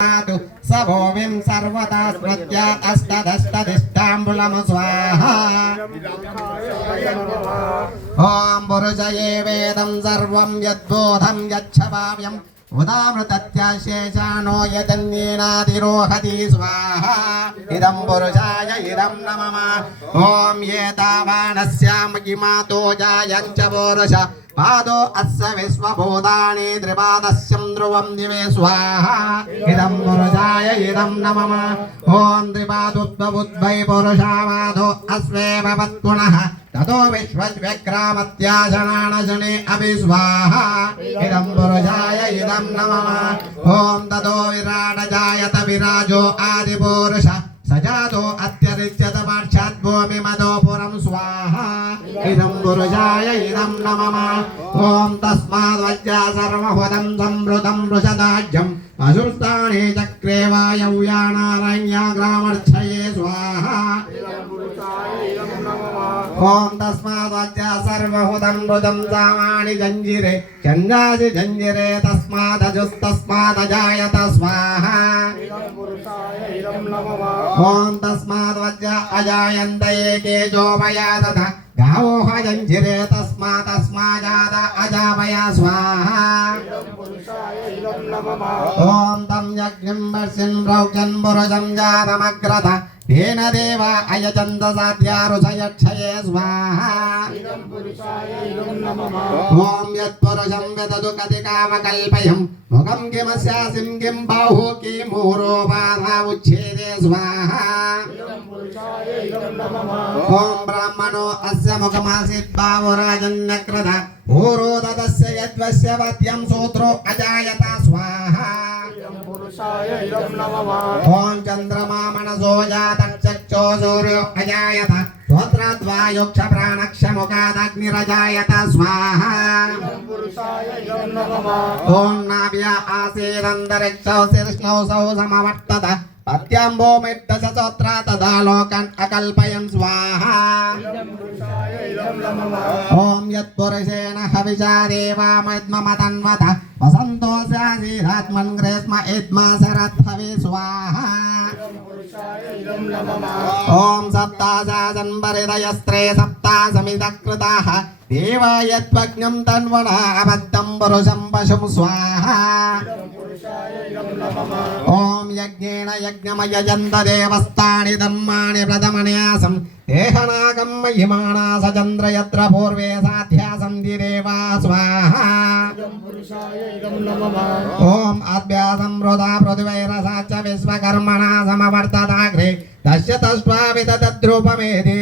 सभोविं सर्वदा स्मृत्य अष्टदष्टदिष्टाम्बुलम् स्वाहा ॐ पुरुषये वेदं सर्वं यद्बोधं यच्छभाव्यम् उदामृतत्याशेषानो यदन्येनातिरोहति स्वाहा इदं पुरुषाय इदं नमः ॐ एतावानस्यामगिमातो जायञ्च पुरुष पादो अस्य विश्वभूतानि त्रिपादस्यं ध्रुवं दिवे स्वाहा इदं पुरुषाय इदं नमः ॐ त्रिपादोद्भवुद्भै पुरुषावादो अस्वेव वत्पुनः ततो विश्वव्यक्रामत्याशनानशने अपि स्वाहा इदं पुरुषाय इदं नमः ॐ ततो विराट जायत विराजो आदिपुरुष सजातो अत्यरिच्यत पार्श्चाद्भूमि मदो पुरं स्वाहा इदं पुरुषाय इदं नमः ॐ तस्माद्वज्जा सर्वहुदं संवृतं वृषदाज्यं असुस्ताने चक्रे वायौ यानारण्याग्रामर्च्छये स्वाहा ॐ तस्माद्वज्जा सर्वहुदं वृतं सामानि जञ्जिरे चण्डासि जञ्जिरे तस्मादजुस्तस्मादजायत स्वाहा ॐ तस्माद्वज्जा अजायन्त एकेजो मया तथा गावो जञ्जिरे तस्माजात अजावया स्वाहा ॐ तं यज्ञं वर्षिन् प्रोक्षन् पुरुषं जातमग्रथ तेन देवा अयजन्त साध्यारुषयक्षये स्वाहा ॐ यत्पुरुषं विदधु कति कामकल्पयं मुखं किमस्यासिं किं बाहु किमूरो बाधा उच्छेदे स्वाहा ॐ ब्राह्मणो अस्य मुखमासीत् बाहुराजन्यकृत ऊरो तदस्य यद्वस्य वद्यं सूत्रो अजायत स्वाहा ॐ चन्द्रमा मनसो जातश्चक्षो सूर्यो अजायत स्तोत्रद्वायुक्ष प्राणक्षमुखादग्निरजायत स्वाहा ॐ नाभ्या आसीदन्तरिक्षौ शीर्ष्णौ सौ समवर्तत पत्याम्बो मिड्डसोत्रा तदा लोकन् अकल्पयन् स्वाहा ॐ यत्पुरुषेण हविषा देवामद्ममतन्वत वसन्तो स्यासीरात्मन् ग्रीष्म इद्म शरद्धवि स्वाहा ॐ सप्ताशासन्परिदयस्त्रे सप्तासमिदकृताः देवा यद्वग्नं तन्वना अबद्धं पुरुषं पशुं स्वाहा ॐ यज्ञेन यज्ञमयजन्त देवस्तानि धर्माणि प्रथमन्यासं देहनागं महिमाना सचन्द्र यत्र पूर्वे साध्यासं दिदेवा स्वाहा ॐ अभ्यासं मृदा पृथिवैरसा च विश्वकर्मणा समवर्तताग्रे तस्य तस्माविदद्रूपमेति